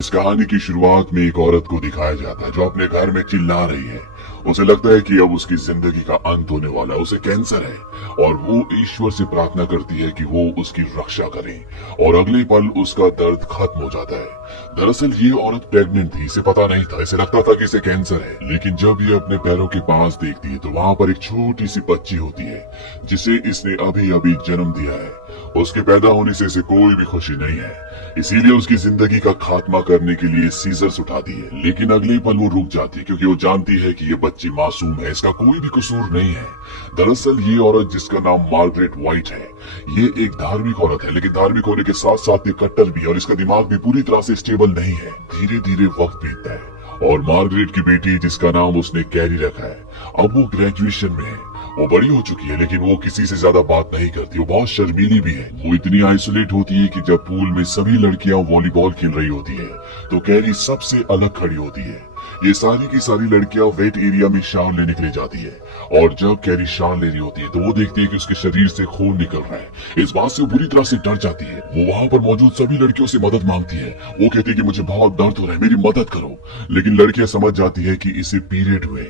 इस कहानी की शुरुआत में एक औरत को दिखाया जाता है जो अपने घर में चिल्ला रही है। उसे लगता है कि अब उसकी जिंदगी का अंत होने वाला है, उसे कैंसर है और वो ईश्वर से प्रार्थना करती है कि वो उसकी रक्षा करे और अगले पल उसका दर्द खत्म हो जाता है। दरअसल ये औरत प्रेग्नेंट थी, इसे पता नहीं था, इसे लगता था कि इसे कैंसर है। लेकिन जब ये अपने पैरों के पास देखती है तो वहाँ पर एक छोटी सी बच्ची होती है जिसे इसने अभी अभी जन्म दिया है। उसके पैदा होने से इसे कोई भी खुशी नहीं है, इसीलिए उसकी जिंदगी का खात्मा करने के लिए सीजर्स उठाती है। लेकिन अगले पल वो रुक जाती है क्योंकि वो जानती है कि ये बच्ची मासूम है, इसका कोई भी कसूर नहीं है। दरअसल ये औरत जिसका नाम मार्गरेट व्हाइट है, ये एक धार्मिक औरत है, लेकिन धार्मिक होने के साथ साथ ये कट्टर भी है और इसका दिमाग भी पूरी तरह से स्टेबल नहीं है। धीरे धीरे वक्त बीतता है और मार्गरेट की बेटी जिसका नाम उसने कैरी रखा है, अब वो ग्रेजुएशन में है। वो बड़ी हो चुकी है लेकिन वो किसी से ज्यादा बात नहीं करती, वो बहुत शर्मीली भी है। वो इतनी आइसोलेट होती है कि जब पूल में सभी लड़कियां वॉलीबॉल खेल रही होती है तो कैरी सबसे अलग खड़ी होती है। ये सारी की सारी लड़कियां वेट एरिया में शावर लेने के लिए जाती है और जब कैरी शावर ले रही होती है तो वो देखती है कि उसके शरीर से खून निकल रहा है। इस बात से वो बुरी तरह से डर जाती है। वो वहाँ पर मौजूद सभी लड़कियों से मदद मांगती है। वो कहती है कि मुझे बहुत दर्द हो रहा है, मेरी मदद करो। लेकिन लड़कियां समझ जाती है कि इसे पीरियड हुए।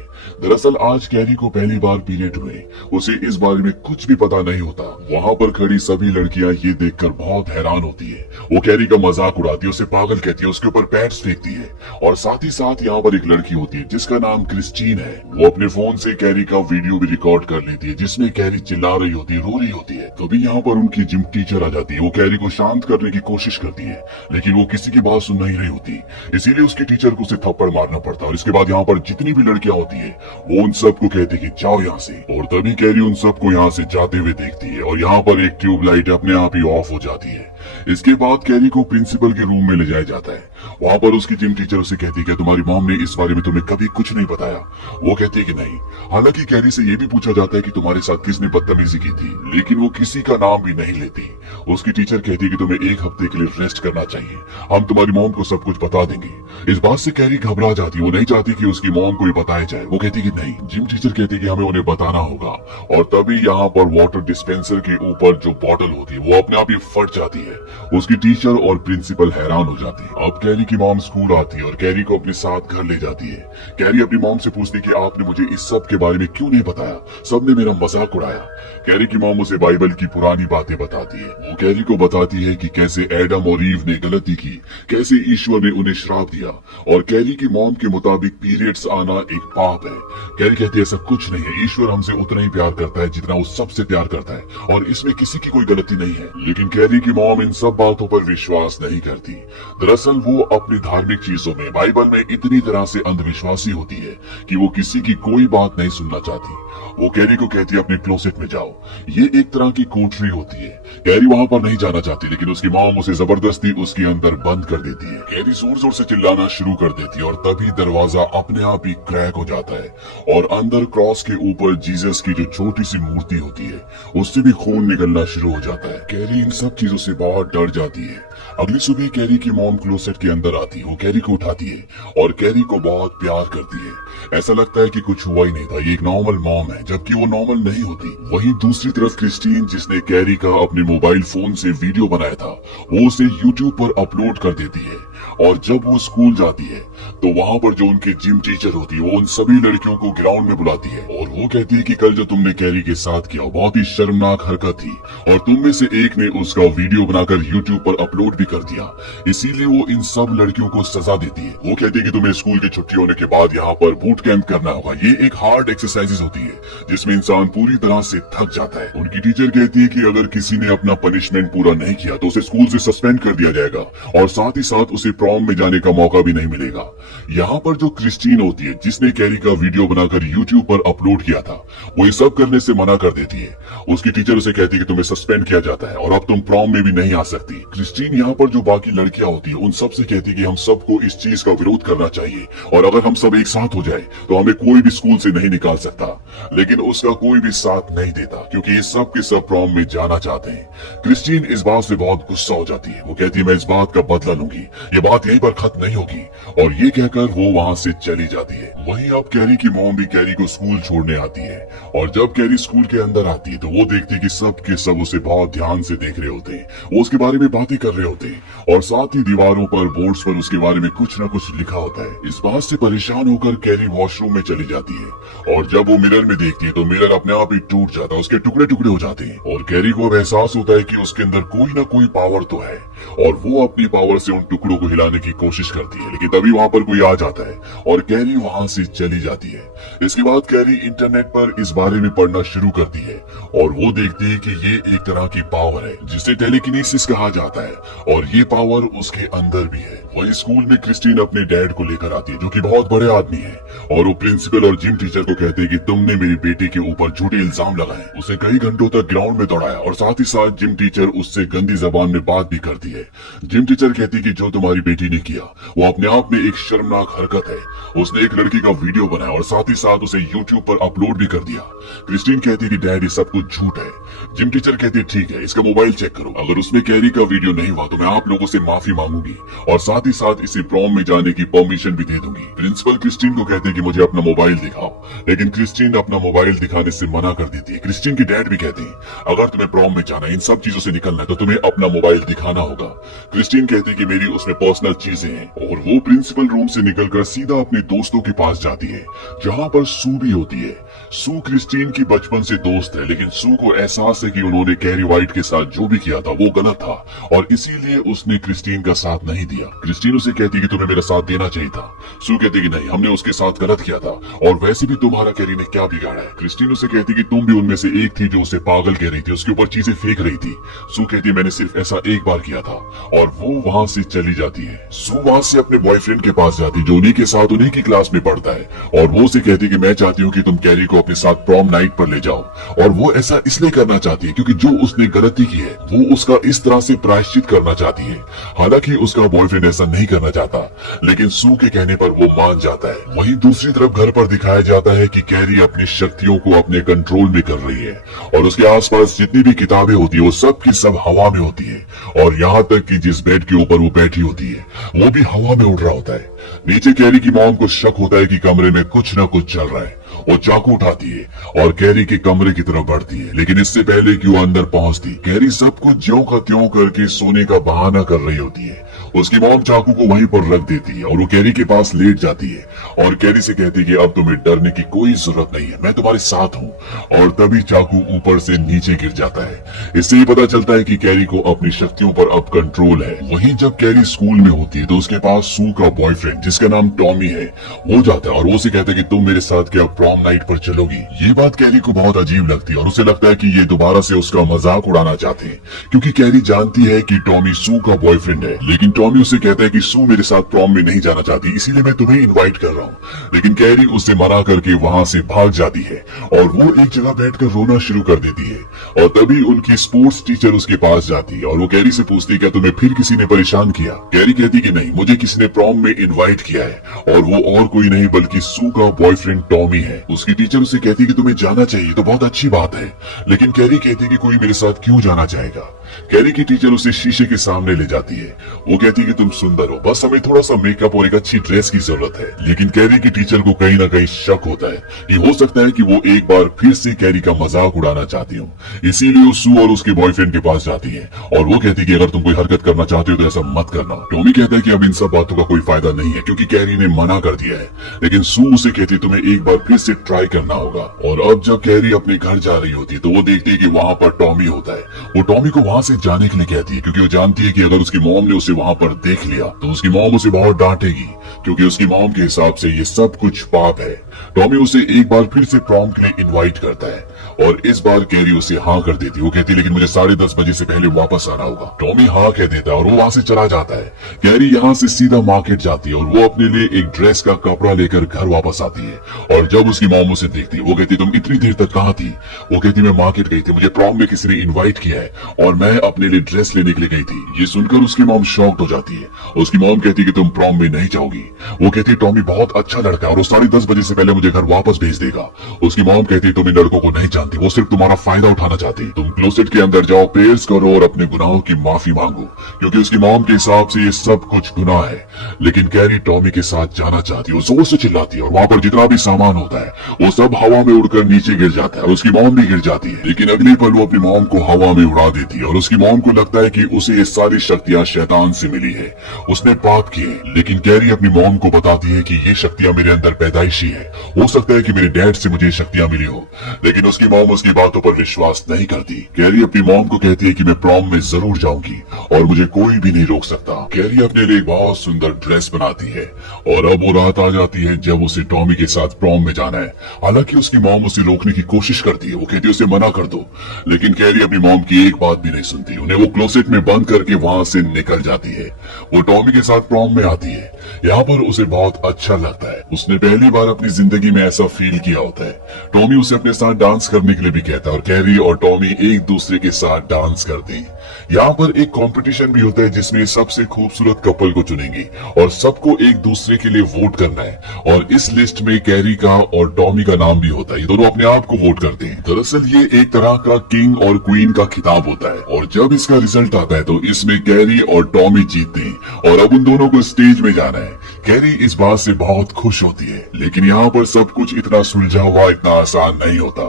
दरअसल आज कैरी को पहली बार पीरियड हुए, उसे इस बारे में कुछ भी पता नहीं होता। वहाँ पर खड़ी सभी लड़कियां ये देखकर बहुत हैरान होती है। वो कैरी का मजाक उड़ाती है, उसे पागल कहती है, उसके ऊपर पैड्स फेंकती है और साथ ही साथ यहाँ पर एक लड़की होती है जिसका नाम क्रिस्टीन है। वो अपने फोन से कैरी का वीडियो भी रिकॉर्ड कर लेती है जिसमें कैरी चिल्ला रही होती है, रो रही होती है। तभी यहाँ पर उनकी जिम टीचर आ जाती है। वो कैरी को शांत करने की कोशिश करती है लेकिन वो किसी की बात सुन नहीं रही होती, इसीलिए उसकी टीचर को उसे थप्पड़ मारना पड़ता है। और इसके बाद यहाँ पर जितनी भी लड़कियां होती है वो उन सबको कहती है कि जाओ यहाँ से। और तभी कैरी उन सबको यहाँ से जाते हुए देखती है और यहाँ पर एक ट्यूबलाइट अपने आप ही ऑफ हो जाती है। इसके बाद कैरी को प्रिंसिपल के रूम में ले जाया जाता है। वहाँ पर उसकी जिम टीचर उसे कहती है कि तुम्हारी मॉम ने इस बारे में तुम्हें कभी कुछ नहीं बताया। वो कहती है कि नहीं। हालांकि कैरी से ये भी पूछा जाता है कि तुम्हारे साथ किसने बदतमीजी की थी, लेकिन वो किसी का नाम भी नहीं लेती। उसकी टीचर कहती है कि तुम्हें एक हफ्ते के लिए रेस्ट करना चाहिए, हम तुम्हारी मॉम को सब कुछ बता देंगे। इस बात से कैरी घबरा जाती है, वो नहीं चाहती कि उसकी मॉम को ये बताया जाए। वो कहती कि नहीं। जिम टीचर कहती है कि हमें उन्हें बताना होगा और तभी यहाँ पर वाटर डिस्पेंसर के ऊपर जो बॉटल होती है वो अपने आप ही फट जाती है। उसकी टीचर और प्रिंसिपल हैरान हो जाती है। अब कैरी की मॉम स्कूल आती है और कैरी को अपने साथ घर ले जाती है। कैरी अपनी मॉम से पूछती है कि आपने मुझे इस सब के बारे में क्यों नहीं बताया, सबने मेरा मजाक उड़ाया। कैरी की मॉम उसे बाइबल की पुरानी बातें बताती है। वो कैरी को बताती है कि कैसे एडम और ईव ने गलती की, कैसे ईश्वर ने उन्हें श्राप दिया और कैरी की मॉम के मुताबिक पीरियड्स आना एक पाप है। कैरी कहती है ऐसा कुछ नहीं है, ईश्वर हमसे उतना ही प्यार करता है जितना वो सबसे प्यार करता है और इसमें किसी की कोई गलती नहीं है। लेकिन कैरी की मॉम इन सब बातों पर विश्वास नहीं करती। दरअसल वो अपनी धार्मिक चीजों में, बाइबल में इतनी तरह से अंधविश्वासी होती है कि वो किसी की कोई बात नहीं सुनना चाहती। वो कैरी को कहती है अपने क्लोसेट में जाओ। ये एक तरह की कोठरी होती है। कैरी वहाँ पर नहीं जाना चाहती लेकिन उसकी मॉम उसे जबरदस्ती उसके अंदर बंद कर देती है। कैरी जोर जोर से चिल्लाना शुरू कर देती है और तभी दरवाजा अपने आप ही क्रैक हो जाता है और अंदर क्रॉस के ऊपर जीसस की जो छोटी सी मूर्ति होती है उससे भी खून निकलना शुरू हो जाता है। कैरी इन सब चीजों से बहुत डर जाती है। अगली सुबह कैरी की मॉम क्लोसेट के अंदर आती है। वो कैरी को उठाती है और कैरी को बहुत प्यार करती है। ऐसा लगता है कि कुछ हुआ ही नहीं था, ये एक नॉर्मल मॉम है, जबकि वो नॉर्मल नहीं होती। वहीं दूसरी तरफ क्रिस्टीन, जिसने कैरी का अपने मोबाइल फोन से वीडियो बनाया था, वो उसे यूट्यूब पर अपलोड कर देती है। और जब वो स्कूल जाती है तो वहाँ पर जो उनके जिम टीचर होती है वो उन सभी लड़कियों को ग्राउंड में बुलाती है और वो कहती है कि कल जो तुमने कैरी के साथ किया बहुत ही शर्मनाक हरकत थी और तुम में से एक ने उसका वीडियो बनाकर यूट्यूब पर अपलोड भी कर दिया, इसीलिए वो इन सब लड़कियों को सजा देती है। वो कहती है कि तुम्हें स्कूल की छुट्टी होने के बाद यहाँ पर बूट कैंप करना होगा। ये एक हार्ड एक्सरसाइजेस होती है जिसमें इंसान पूरी तरह से थक जाता है। उनकी टीचर कहती है कि अगर किसी ने अपना पनिशमेंट पूरा नहीं किया तो उसे स्कूल से सस्पेंड कर दिया जाएगा और साथ ही साथ उसे प्रॉम में जाने का मौका भी नहीं मिलेगा। यहाँ पर जो क्रिस्टीन होती है, जिसने कैरी का वीडियो बनाकर यूट्यूब पर अपलोड किया था, वो ये सब करने से मना कर देती है। उसकी टीचर उसे कहती है कि तुम्हें सस्पेंड किया जाता है और अब तुम प्रॉम में भी नहीं आ सकती। क्रिस्टीन यहाँ पर जो बाकी लड़कियां होती है उन सब से कहती है कि हम सबको इस चीज का विरोध करना चाहिए और अगर हम सब एक साथ हो जाए तो हमें कोई भी स्कूल से नहीं निकाल सकता। लेकिन उसका कोई भी साथ नहीं देता क्योंकि ये सब के सब प्रॉम में जाना चाहते हैं। क्रिस्टीन इस बात से बहुत गुस्सा हो जाती है। वो कहती है मैं इस बात का बदला लूंगी, ये बात यहीं पर खत्म नहीं होगी और ये ये कहकर वो वहाँ से चली जाती है। वहीं अब कैरी की मॉम भी कैरी को स्कूल छोड़ने आती है और जब कैरी स्कूल के अंदर आती है तो वो देखती है कि सब के सब उसे बहुत ध्यान से देख रहे होते हैं, वो उसके बारे में बातें कर रहे होते हैं और साथ ही दीवारों पर बोर्ड्स पर उसके बारे में कुछ न कुछ लिखा होता है। इस बात से परेशान होकर कैरी वॉशरूम में चली जाती है और जब वो मिरर में देखती है तो मिरर अपने आप ही टूट जाता है, उसके टुकड़े टुकड़े हो जाते हैं और कैरी को अब एहसास होता है कि उसके अंदर कोई ना कोई पावर तो है और वो अपनी पावर से उन टुकड़ों को हिलाने की कोशिश करती है। लेकिन तभी वहाँ पर कोई आ जाता है और कैरी वहाँ से चली जाती है। इसके बाद कैरी इंटरनेट पर इस बारे में पढ़ना शुरू करती है और वो देखती है कि ये एक तरह की पावर है जिसे टेलीकिनेसिस कहा जाता है और ये पावर उसके अंदर भी है। वही स्कूल में क्रिस्टीन अपने डैड को लेकर आती है जो कि बहुत बड़े आदमी है और वो प्रिंसिपल और जिम टीचर को कहते हैं कि तुमने मेरी बेटी के ऊपर झूठे इल्जाम लगाए, उसे कई घंटों तक ग्राउंड में दौड़ाया और साथ ही साथ जिम टीचर उससे गंदी जबान में बात भी करती है। जिम टीचर कहती है कि जो तुम्हारी बेटी ने किया वो अपने आप में एक शर्मनाक हरकत है। उसने एक लड़की का वीडियो बनाया और साथ ही साथ उसे यूट्यूब पर अपलोड भी कर दिया। क्रिस्टीन कहती है कि डैड ये सब कुछ झूठ है। जिम टीचर कहती है ठीक है, इसका मोबाइल चेक करो, अगर उसमें कैरी का वीडियो नहीं हुआ तो मैं आप लोगों से माफी मांगूंगी और साथ ही साथ इसे प्रॉम में जाने की परमिशन भी दे दूंगी। प्रिंसिपल क्रिस्टीन को कहते हैं कि मुझे अपना मोबाइल दिखाओ, लेकिन क्रिस्टीन अपना मोबाइल दिखाने से मना कर देती है। क्रिस्टीन के डैड भी कहते हैं अगर तुम्हें प्रॉम में जाना, इन सब चीजों से निकलना है तो तुम्हें अपना मोबाइल दिखाना होगा। क्रिस्टीन कहती है कि मेरी उसमें पर्सनल चीजें हैं और वो प्रिंसिपल रूम से निकलकर सीधा अपने दोस्तों के पास जाती है जहाँ पर सू भी होती है। सू क्रिस्टीन की बचपन से दोस्त है, लेकिन सू को एहसास है कि उन्होंने कैरी वाइट के साथ जो भी किया था वो गलत था और इसीलिए उसने क्रिस्टीन का साथ नहीं दिया। क्रिस्टीन उसे कहती कि तुम्हें मेरा साथ देना चाहिए था। सू कहती कि नहीं, हमने उसके साथ गलत किया था और वैसे भी तुम्हारा कैरी ने क्या बिगाड़ा है। क्रिस्टीन उसे कहती कि तुम भी उनमें से एक थी जो उसे पागल कह रही थी, उसके ऊपर चीजें फेंक रही थी। सू कहती मैंने सिर्फ ऐसा एक बार किया था और वो वहाँ से चली जाती है। सू वहाँ से अपने बॉयफ्रेंड के पास जाती जो उन्हीं के साथ उन्हीं की क्लास में पढ़ता है और वो उसे कहती कि मैं चाहती हूँ कि तुम कैरी को अपने साथ प्रॉम नाइट पर ले जाओ और वो ऐसा इसलिए करना चाहती है क्योंकि जो उसने गलती की है वो उसका इस तरह से प्रायश्चित करना चाहती है। हालांकि उसका बॉयफ्रेंड ऐसा नहीं करना चाहता, लेकिन सू के कहने पर वो मान जाता है। वहीं दूसरी तरफ घर पर दिखाया जाता है कि कैरी अपनी शक्तियों को अपने कंट्रोल में कर रही है और उसके आसपास जितनी भी किताबें होती है वो सब की सब हवा में होती है और यहाँ तक कि जिस बेड के ऊपर वो बैठी होती है वो भी हवा में उड़ रहा होता है। नीचे कैरी की मॉम को शक होता है कि कमरे में कुछ न कुछ चल रहा है। वो चाकू उठाती है और कैरी के कमरे की तरफ बढ़ती है, लेकिन इससे पहले कि वो अंदर पहुंचती कैरी सब कुछ ज्यों का त्यों करके सोने का बहाना कर रही होती है। उसकी मॉम चाकू को वहीं पर रख देती है और वो कैरी के पास लेट जाती है और कैरी से कहती है कि अब तुम्हें डरने की कोई जरूरत नहीं है, मैं तुम्हारे साथ हूँ। और तभी चाकू ऊपर से नीचे गिर जाता है। इससे ही पता चलता है कि कैरी को अपनी शक्तियों पर अब कंट्रोल है। वहीं जब कैरी स्कूल में होती है तो उसके पास सू का बॉयफ्रेंड जिसका नाम टॉमी है वो जाता है और वो उसे कहता है कि तुम मेरे साथ क्या प्रॉम नाइट पर चलोगी। ये बात कैरी को बहुत अजीब लगती है और उसे लगता है कि ये दोबारा से उसका मजाक उड़ाना चाहते हैं क्योंकि कैरी जानती है कि टॉमी सू का बॉयफ्रेंड है। लेकिन टॉमी उसे कहता है कि सू मेरे साथ प्रॉम में नहीं जाना चाहती, इसीलिए मैं तुम्हें इनवाइट कर रहा हूँ। लेकिन कैरी उससे मना करके वहाँ से भाग जाती है और वो एक जगह बैठकर रोना शुरू कर देती है और तभी उनकी स्पोर्ट्स टीचर उसके पास जाती है और वो कैरी से पूछती है क्या तुम्हें फिर किसी ने परेशान किया। कैरी कहती कि नहीं, मुझे किसी ने प्रॉम में इनवाइट किया है और वो और कोई नहीं बल्कि सू का बॉयफ्रेंड टॉमी है। उसकी टीचर उसे कहती कि तुम्हें जाना चाहिए तो बहुत अच्छी बात है, लेकिन कैरी कहती कि कोई मेरे साथ क्यों जाना चाहेगा। कैरी की टीचर उसे शीशे के सामने ले जाती है। वो कहती कि तुम सुंदर हो, बस हमें थोड़ा सा मेकअप और एक अच्छी ड्रेस की जरूरत है। लेकिन कैरी की टीचर को कहीं ना कहीं शक होता है कि हो सकता है कि वो एक बार फिर से कैरी का मजाक उड़ाना चाहती हो, इसीलिए वो सू और उसके बॉयफ्रेंड के पास जाती है और वो कहती कि अगर तुम कोई हरकत करना चाहते हो तो ऐसा मत करना। टॉमी कहता है कि अब इन सब बातों का कोई फायदा नहीं है क्योंकि कैरी ने मना कर दिया है, लेकिन सू उसे कहती तुम्हें एक बार फिर से ट्राई करना होगा। और अब जब कैरी अपने घर जा रही होती है तो वो देखती है कि वहाँ पर टॉमी होता है। वो टॉमी को वहाँ से जाने के लिए कहती है क्योंकि वो जानती है कि अगर उसकी मॉम ने उसे वहाँ पर देख लिया तो उसकी मॉम उसे बहुत डांटेगी क्योंकि उसकी मॉम के हिसाब से ये सब कुछ पाप है। टॉमी उसे एक बार फिर से प्रॉम के लिए इनवाइट करता है और इस बार कैरी उसे हाँ कर देती। वो कहती लेकिन मुझे 10:30 बजे से पहले वापस आना होगा। टॉमी हाँ कह देता है और वो वहाँ से चला जाता है। कैरी यहाँ से सीधा मार्केट जाती है और वो अपने लिए एक ड्रेस का कपड़ा लेकर घर वापस आती है और जब उसकी मॉम उसे देखती है वो कहती तुम इतनी देर तक कहाँ थी। वो कहती मैं मार्केट गई थी, मुझे प्रॉम में किसी ने इन्वाइट किया है और मैं अपने लिए ड्रेस लेने के लिए गई थी। ये सुनकर उसकी मॉम शॉक्ड हो जाती है। उसकी मॉम कहती कि तुम प्रॉम में नहीं जाओगी। वो कहती टॉमी बहुत अच्छा लड़का है और वो 10:30 बजे से पहले मुझे घर वापस भेज देगा। उसकी मॉम कहती तुम इन लड़कों को नहीं जानती। जानती, वो सिर्फ तुम्हारा फायदा उठाना चाहती। तुम क्लोसेट के अंदर जाओ, प्रेयर्स करो और अपने गुनाहों की माफी मांगो, क्योंकि उसकी मॉम के हिसाब से ये सब कुछ गुनाह है। लेकिन कैरी टॉमी के साथ जाना चाहती है, वो जोर से चिल्लाती है और वहाँ पर जितना भी सामान होता है वो सब हवा में उड़कर नीचे गिर जाता है और उसकी मॉम भी गिर जाती है। लेकिन अगले पल वो अपनी मॉम को हवा में उड़ा देती है और उसकी मॉम को लगता है कि उसे ये सारी शक्तियां शैतान से मिली है, उसने पाप किए। लेकिन कैरी अपनी मॉम को बताती है कि ये शक्तियां मेरे अंदर पैदाइशी है, हो सकता है कि मेरे डैड से मुझे शक्तियां मिली हो। लेकिन उसकी मॉम उसकी बातों पर विश्वास नहीं करती। कैरी अपनी मॉम को कहती है कि मैं प्रॉम में जरूर जाऊंगी और मुझे कोई भी नहीं रोक सकता। कैरी अपने लिए एक बहुत सुंदर ड्रेस बनाती है और अब वो रात आ जाती है जब उसे टॉमी के साथ प्रॉम में जाना है। हालांकि उसकी मॉम उसे रोकने की कोशिश करती है, वो कहती है उसे मना कर दो, लेकिन कैरी अपनी मॉम की एक बात भी नहीं सुनती। उन्हें वो क्लोसेट में बंद करके वहां से निकल जाती है। वो टॉमी के साथ प्रॉम में आती है। यहाँ पर उसे बहुत अच्छा लगता है, उसने पहली बार अपनी जिंदगी में ऐसा फील किया होता है। टॉमी उसे अपने साथ डांस करने के लिए भी कहता है और कैरी और टॉमी एक दूसरे के साथ डांस करते हैं। यहाँ पर एक कंपटीशन भी होता है जिसमें सबसे खूबसूरत कपल को चुनेंगे और सबको एक दूसरे के लिए वोट करना है और इस लिस्ट में कैरी का और टॉमी का नाम भी होता है। ये दोनों अपने आप को वोट करते हैं। दरअसल ये एक तरह का किंग और क्वीन का खिताब होता है और जब इसका रिजल्ट आता है तो इसमें कैरी और टॉमी जीतते हैं और अब उन दोनों को स्टेज में जाना है। कैरी इस बात से बहुत खुश होती है, लेकिन यहाँ पर सब कुछ इतना सुलझा हुआ इतना आसान नहीं होता।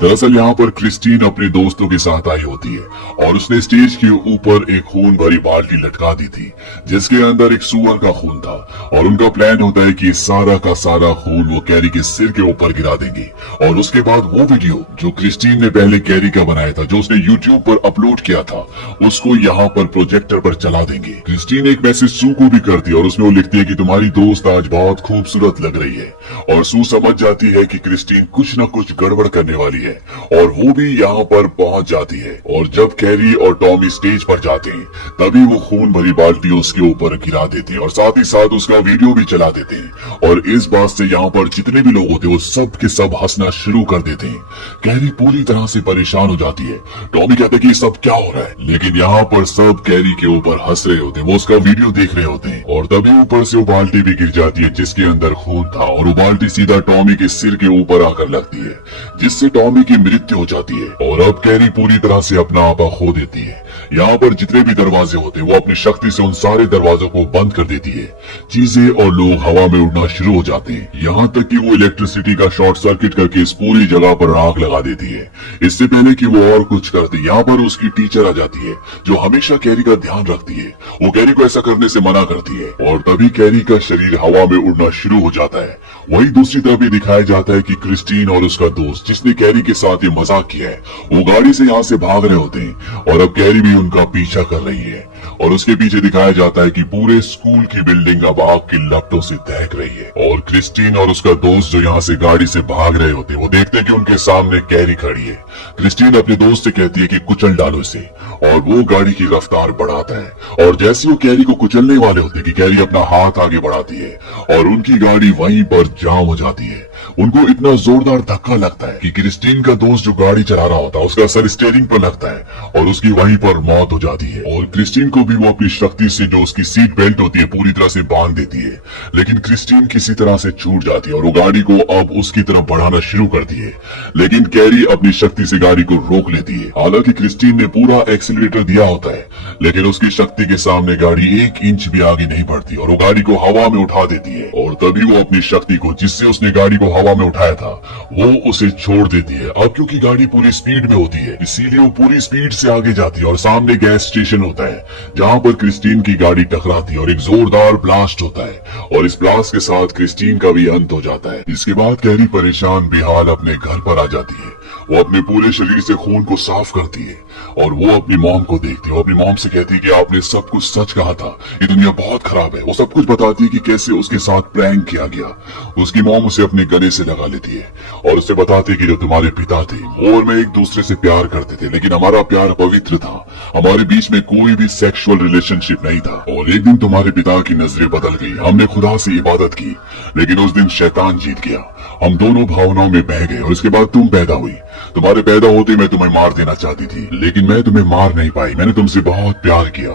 दरअसल यहाँ पर क्रिस्टीन अपने दोस्तों के साथ आई होती है और उसने स्टेज के ऊपर एक खून भरी बाल्टी लटका दी थी जिसके अंदर एक सुअर का खून था और उनका प्लान होता है कि सारा का सारा खून वो कैरी के सिर के ऊपर गिरा देंगे और उसके बाद वो वीडियो जो क्रिस्टीन ने पहले कैरी का बनाया था, जो उसने यूट्यूब पर अपलोड किया था, उसको यहाँ पर प्रोजेक्टर पर चला देंगे। क्रिस्टीन एक मैसेज सू को भी करती है और उसमें वो लिखती है कि तुम्हारी दोस्त आज बहुत खूबसूरत लग रही है और सू समझ जाती है कि क्रिस्टीन कुछ न कुछ गड़बड़ करने वाली है और वो भी यहाँ पर पहुंच जाती है। और जब कैरी और टॉमी स्टेज पर जाते हैं तभी वो खून भरी बाल्टी उसके ऊपर गिरा देते हैं और साथ ही साथ उसका वीडियो भी चला देते हैं और इस बात से यहाँ पर जितने भी लोग होते हैं वो सब के सब हंसना शुरू कर देते हैं। कैरी पूरी तरह से परेशान हो जाती है। टॉमी कहते हैं कि सब क्या हो रहा है, लेकिन यहाँ पर सब कैरी के ऊपर हंस रहे होते हैं, वो उसका वीडियो देख रहे होते हैं और तभी ऊपर से वो बाल्टी भी गिर जाती है जिसके अंदर खून था और वो बाल्टी सीधा टॉमी के सिर के ऊपर आकर लगती है जिससे टॉमी की मृत्यु हो जाती है और अब कैरी पूरी तरह से अपना आपा खो देती है। यहाँ पर जितने भी दरवाजे होते हैं वो अपनी शक्ति से उन सारे दरवाजों को बंद कर देती है। चीजें और लोग हवा में उड़ना शुरू हो जाते हैं, यहाँ तक कि वो इलेक्ट्रिसिटी का शॉर्ट सर्किट करके इस पूरी जगह पर आग लगा देती है। इससे पहले कि वो और कुछ करती, यहाँ पर उसकी टीचर आ जाती है जो हमेशा कैरी का ध्यान रखती है। वो कैरी को ऐसा करने से मना करती है और तभी कैरी का शरीर हवा में उड़ना शुरू हो जाता है। वही दूसरी तरफ ये दिखाया जाता है कि क्रिस्टीन और उसका दोस्त जिसने कैरी के साथ ये मजाक किया है वो गाड़ी से यहाँ से भाग रहे होते हैं और अब कैरी भी उनका पीछा कर रही है और उसके पीछे दिखाया जाता है कि पूरे स्कूल की बिल्डिंग अब आग की लपटों से दहक रही है और क्रिस्टीन और उसका दोस्त जो यहाँ से गाड़ी से भाग रहे होते हैं वो देखते हैं कि उनके सामने कैरी खड़ी है। क्रिस्टीन अपने दोस्त से कहती है कि कुचल डालो इसे और वो गाड़ी की रफ्तार बढ़ाता है और जैसे वो कैरी को कुचलने वाले होते हैं कि कैरी अपना हाथ आगे बढ़ाती है और उनकी गाड़ी वहीं पर जाम हो जाती है। उनको इतना जोरदार धक्का लगता है कि क्रिस्टीन का दोस्त जो गाड़ी चला रहा होता है उसका सर स्टीयरिंग पर लगता है और उसकी वहीं पर मौत हो जाती है और क्रिस्टीन को भी वो अपनी शक्ति से जो उसकी सीट बेल्ट होती है पूरी तरह से बांध देती है। लेकिन क्रिस्टीन किसी तरह से छूट जाती है और वो गाड़ी को अब उसकी तरफ बढ़ाना शुरू करती है, लेकिन कैरी अपनी शक्ति से गाड़ी को रोक लेती है। हालांकि क्रिस्टीन ने पूरा एक्सीलरेटर दिया होता है लेकिन उसकी शक्ति के सामने गाड़ी 1 इंच भी आगे नहीं बढ़ती और वो गाड़ी को हवा में उठा देती है और तभी वो अपनी शक्ति को जिससे उसने गाड़ी को हवा में उठाया था वो उसे छोड़ देती है। अब क्योंकि गाड़ी पूरी स्पीड में होती है इसीलिए वो पूरी स्पीड से आगे जाती है और सामने गैस स्टेशन होता है जहाँ पर क्रिस्टीन की गाड़ी टकराती है और एक जोरदार ब्लास्ट होता है और इस ब्लास्ट के साथ क्रिस्टीन का भी अंत हो जाता है। इसके बाद कैरी परेशान बेहाल अपने घर पर आ जाती है। वो अपने पूरे शरीर से खून को साफ करती है और वो अपनी मॉम को देखती है। वो अपनी मॉम से कहती है कि आपने सब कुछ सच कहा था, ये दुनिया बहुत खराब है। वो सब कुछ बताती है कि कैसे उसके साथ प्रैंक किया गया। उसकी मॉम उसे अपने गले से लगा लेती है और उसे बताती है कि जो तुम्हारे पिता थे वो और मैं एक दूसरे से प्यार करते थे लेकिन हमारा प्यार पवित्र था, हमारे बीच में कोई भी सेक्सुअल रिलेशनशिप नहीं था और एक दिन तुम्हारे पिता की नजरें बदल गई। हमने खुदा से इबादत की लेकिन उस दिन शैतान जीत गया हम दोनों भावनाओं में बह गए और इसके बाद तुम पैदा हुई। तुम्हारे पैदा होते मैं तुम्हें मार देना चाहती थी, लेकिन मैं तुम्हें मार नहीं पाई। मैंने तुमसे बहुत प्यार किया।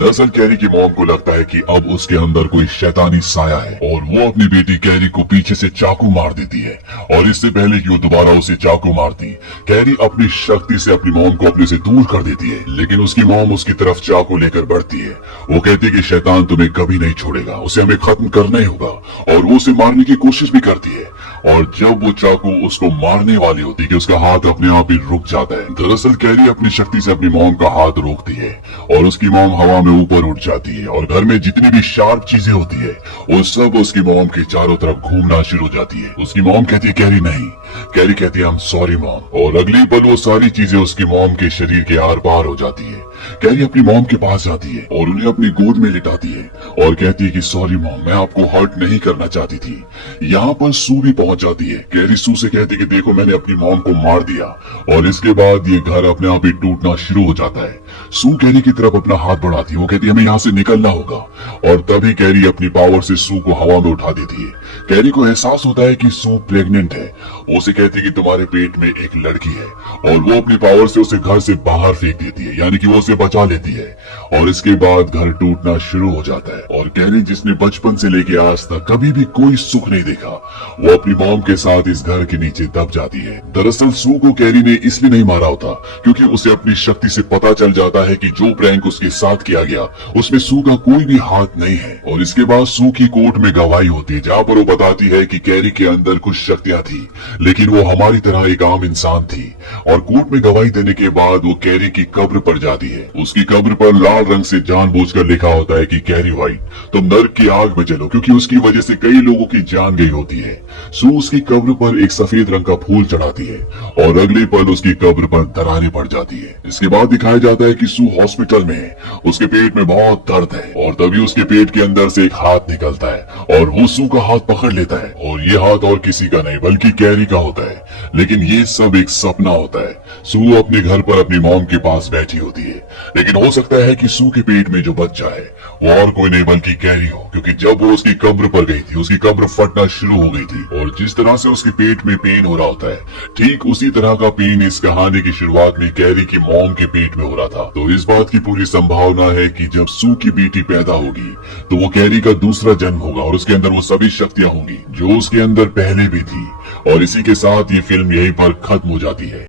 दरअसल कैरी की मॉम को लगता है कि अब उसके अंदर कोई शैतानी साया है और वो अपनी बेटी कैरी को पीछे से चाकू मार देती है। और इससे पहले कि वो दोबारा उसे चाकू मारती, कैरी अपनी शक्ति से अपनी मॉम को अपने से दूर कर देती है। लेकिन उसकी मॉम उसकी तरफ चाकू लेकर बढ़ती है। वो कहती है कि शैतान तुम्हें कभी नहीं छोड़ेगा, उसे हमें खत्म करना ही होगा। और वो उसे मारने की कोशिश भी करती है। और जब वो चाकू उसको मारने वाली होती है कि उसका हाथ अपने आप ही रुक जाता है। दरअसल कैरी अपनी शक्ति से अपनी मॉम का हाथ रोकती है और उसकी मॉम हवा में ऊपर उठ जाती है और घर में जितनी भी शार्प चीजें होती है वो सब उसकी मॉम के चारों तरफ घूमना शुरू हो जाती है। उसकी मॉम कहती है कैरी नहीं। कैरी कहती है आई एम सॉरी मॉम। और अगली पल वो सारी चीजें उसकी मॉम के शरीर के आर पार हो जाती है। कैरी अपनी मॉम के पास जाती है और उन्हें अपनी गोद में लिटाती है और कहती है कि सॉरी मॉम, मैं आपको हर्ट नहीं करना चाहती थी। यहाँ पर सू भी पहुंच जाती है। कैरी सू से कहती है कि देखो मैंने अपनी मॉम को मार दिया। और इसके बाद ये घर अपने आप ही टूटना शुरू हो जाता है। सू कैरी की तरफ अपना हाथ बढ़ाती है। वो कहती है हमें यहाँ से निकलना होगा। और तभी कैरी अपनी पावर से सू को हवा में उठा देती है। कैरी को एहसास होता है कि सू प्रेग्नेंट है। वो उसे कहती है कि तुम्हारे पेट में एक लड़की है। और वो अपनी पावर से उसे घर से बाहर फेंक देती है, यानी कि वो उसे बचा लेती है। और इसके बाद घर टूटना शुरू हो जाता है। और कैरी जिसने बचपन से लेके आज तक कभी भी कोई सुख नहीं देखा, वो अपनी मॉम के साथ इस घर के नीचे दब जाती है। दरअसल सू को कैरी ने इसलिए नहीं मारा होता क्योंकि उसे अपनी शक्ति से पता चल जाता है कि जो प्रैंक उसके साथ किया गया उसमें सू का कोई भी हाथ नहीं है। और इसके बाद सू की कोर्ट में गवाही होती है जहाँ पर वो बताती है कि कैरी के अंदर कुछ शक्तियां थी, लेकिन वो हमारी तरह एक आम इंसान थी। और कोर्ट में गवाही देने के बाद वो कैरी की कब्र पर जाती है। उसकी कब्र पर लाल रंग से जानबूझकर लिखा होता है कि कैरी व्हाइट तुम नर्क की आग में जलो, क्योंकि उसकी वजह से कई लोगों की जान गई होती है। सू उसकी कब्र पर एक सफेद रंग का फूल चढ़ाती है और अगले पल उसकी कब्र पर दरारें पड़ जाती है। इसके बाद दिखाया जाता है कि सू हॉस्पिटल में है। उसके पेट में बहुत दर्द है और तभी उसके पेट के अंदर से एक हाथ निकलता है और वो सू का हाथ पकड़ लेता है। और ये हाथ और किसी का नहीं बल्कि कैरी का होता है। लेकिन ये सब एक सपना होता है। सू अपने घर पर अपनी मॉम के पास बैठी होती है, लेकिन हो सकता है कि सू के पेट में जो बच्चा है वो और कोई नहीं बल्कि कैरी हो, क्योंकि जब वो उसकी कब्र पर गई थी उसकी कब्र फटना शुरू हो गई थी। और जिस तरह से उसके पेट में पेन हो रहा होता है, ठीक उसी तरह का पेन इस कहानी की शुरुआत में कैरी की मॉम के पेट में हो रहा था। तो इस बात की पूरी संभावना है कि जब सू की बेटी पैदा होगी तो वो कैरी का दूसरा जन्म होगा और उसके अंदर वो सभी शक्तियां होंगी जो उसके अंदर पहले भी थी। और इसी के साथ ये फिल्म यहीं पर खत्म हो जाती है।